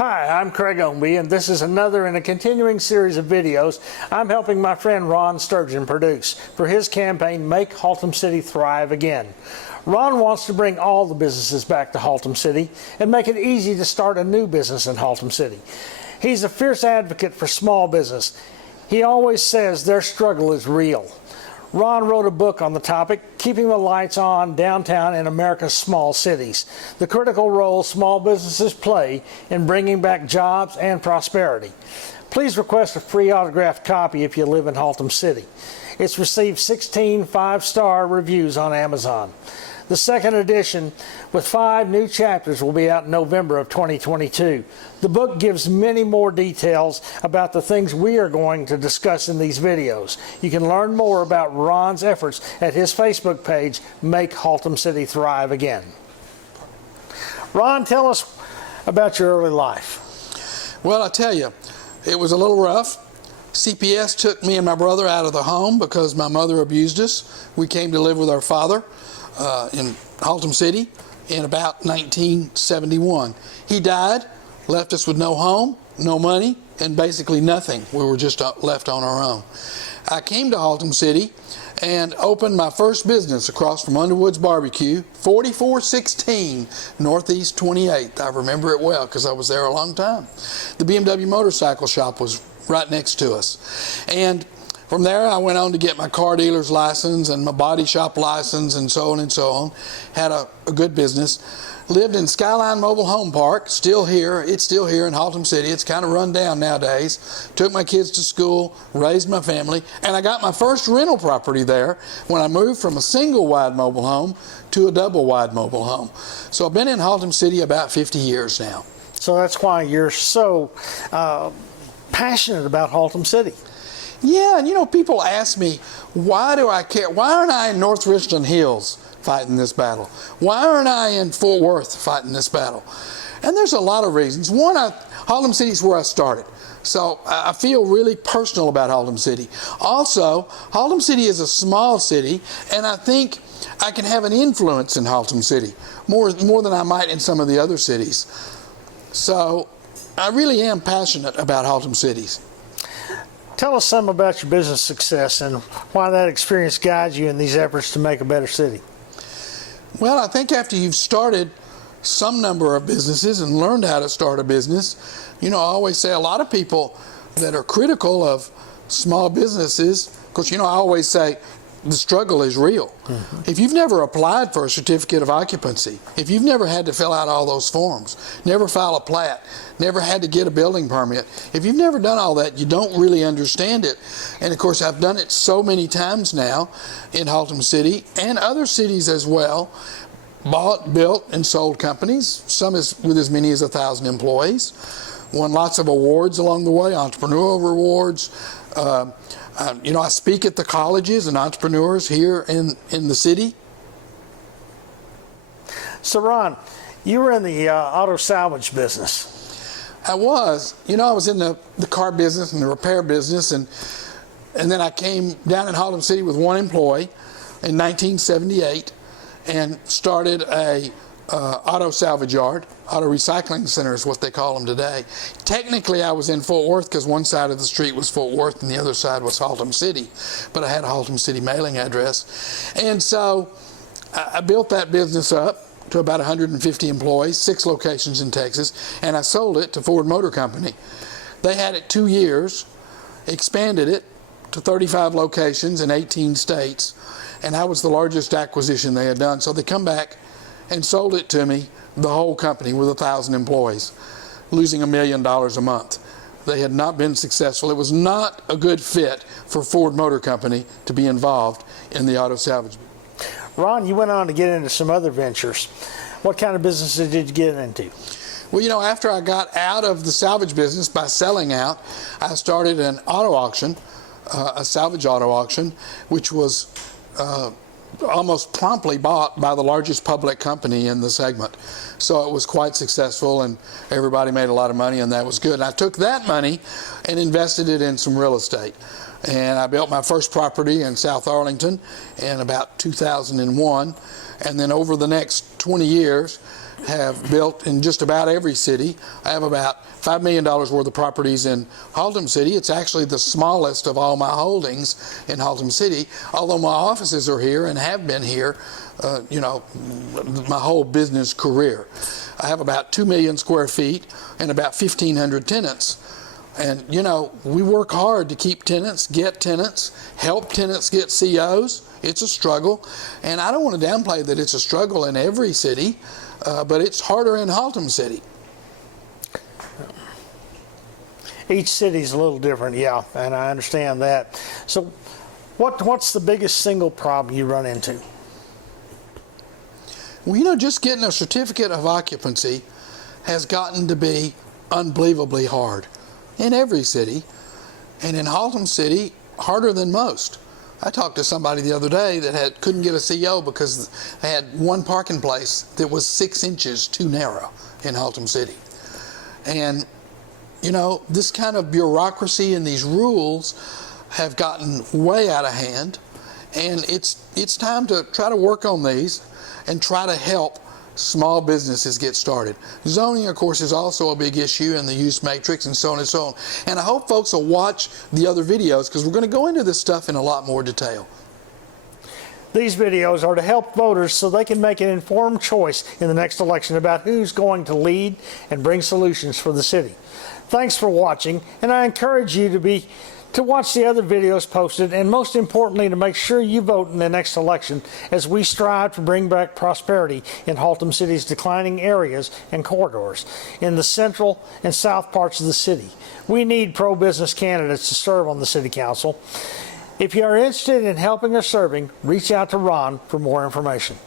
Hi, I'm Craig Ownby, and this is another in a continuing series of videos I'm helping my friend Ron Sturgeon produce for his campaign, Make Haltom City Thrive Again. Ron wants to bring all the businesses back to Haltom City and make it easy to start a new business in Haltom City. He's a fierce advocate for small business. He always says their struggle is real. Ron wrote a book on the topic, Keeping the Lights On Downtown in America's Small Cities, the critical role small businesses play in bringing back jobs and prosperity. Please request a free autographed copy if you live in Haltom City. It's received 16 five-star reviews on Amazon. The second edition, with 5 new chapters, will be out in November of 2022. The book gives many more details about the things we are going to discuss in these videos. You can learn more about Ron's efforts at his Facebook page, Make Haltom City Thrive Again. Ron, tell us about your early life. Well, I tell you, it was a little rough. CPS took me and my brother out of the home because my mother abused us. We came to live with our father in Haltom City in about 1971. He died, left us with no home, no money, and basically nothing. We were just left on our own. I came to Haltom City and opened my first business across from Underwood's Barbecue, 4416 Northeast 28th. I remember it well because I was there a long time. The BMW motorcycle shop was right next to us. And from there, I went on to get my car dealer's license and my body shop license and so on and so on. Had a good business. Lived in Skyline Mobile Home Park, still here. It's still here in Haltom City. It's kind of run down nowadays. Took my kids to school, raised my family, and I got my first rental property there when I moved from a single wide mobile home to a double wide mobile home. So I've been in Haltom City about 50 years now. So that's why you're so passionate about Haltom City. Yeah, and you know, people ask me, why do I care? Why aren't I in North Richland Hills fighting this battle? Why aren't I in Fort Worth fighting this battle? And there's a lot of reasons. One, Haltom City is where I started. So I feel really personal about Haltom City. Also, Haltom City is a small city, and I think I can have an influence in Haltom City, more than I might in some of the other cities. So I really am passionate about Haltom Cities. Tell us some about your business success and why that experience guides you in these efforts to make a better city. Well, I think after you've started some number of businesses and learned how to start a business, you know, I always say a lot of people that are critical of small businesses, because, you know, I always say the struggle is real. Mm-hmm. If you've never applied for a certificate of occupancy, if you've never had to fill out all those forms, never file a plat, never had to get a building permit, if you've never done all that, you don't really understand it. And of course, I've done it so many times now in Haltom City and other cities as well. Bought, built, and sold companies, some with as many as 1,000 employees. Won lots of awards along the way, entrepreneurial rewards. You know, I speak at the colleges and entrepreneurs here in the city. So Ron, you were in the auto salvage business. I was. You know, I was in the car business and the repair business, and then I came down in Haltom City with one employee in 1978 and started a auto salvage yard. Auto recycling center is what they call them today. Technically, I was in Fort Worth because one side of the street was Fort Worth and the other side was Haltom City, but I had a Haltom City mailing address. And so I built that business up to about 150 employees, 6 locations in Texas, and I sold it to Ford Motor Company. They had it 2 years, expanded it to 35 locations in 18 states, and I was the largest acquisition they had done. So they come back and sold it to me, the whole company with 1,000 employees, losing $1 million a month. They had not been successful. It was not a good fit for Ford Motor Company to be involved in the auto salvage. Ron, you went on to get into some other ventures. What kind of businesses did you get into? Well, you know, after I got out of the salvage business by selling out, I started an auto auction, a salvage auto auction, which was almost promptly bought by the largest public company in the segment. So it was quite successful and everybody made a lot of money, and that was good. And I took that money and invested it in some real estate. And I built my first property in South Arlington in about 2001. And then over the next 20 years, have built in just about every city. I have about $5 million worth of properties in Haltom City. It's actually the smallest of all my holdings in Haltom City, although my offices are here and have been here, my whole business career. I have about 2 million square feet and about 1,500 tenants. And, we work hard to keep tenants, get tenants, help tenants get COs. It's a struggle. And I don't want to downplay that it's a struggle in every city, but it's harder in Haltom City. Each city's a little different, yeah, and I understand that. So what's the biggest single problem you run into? Well, just getting a certificate of occupancy has gotten to be unbelievably hard in every city, and in Haltom City, harder than most. I talked to somebody the other day that couldn't get a CO because they had one parking place that was 6 inches too narrow in Haltom City. And, this kind of bureaucracy and these rules have gotten way out of hand, and it's time to try to work on these and try to help small businesses get started. Zoning, of course, is also a big issue in the use matrix and so on and so on. And I hope folks will watch the other videos because we're going to go into this stuff in a lot more detail. These videos are to help voters so they can make an informed choice in the next election about who's going to lead and bring solutions for the city. Thanks for watching, and I encourage you to watch the other videos posted, and most importantly, to make sure you vote in the next election as we strive to bring back prosperity in Haltom City's declining areas and corridors in the central and south parts of the city. We need pro-business candidates to serve on the City Council. If you are interested in helping or serving, reach out to Ron for more information.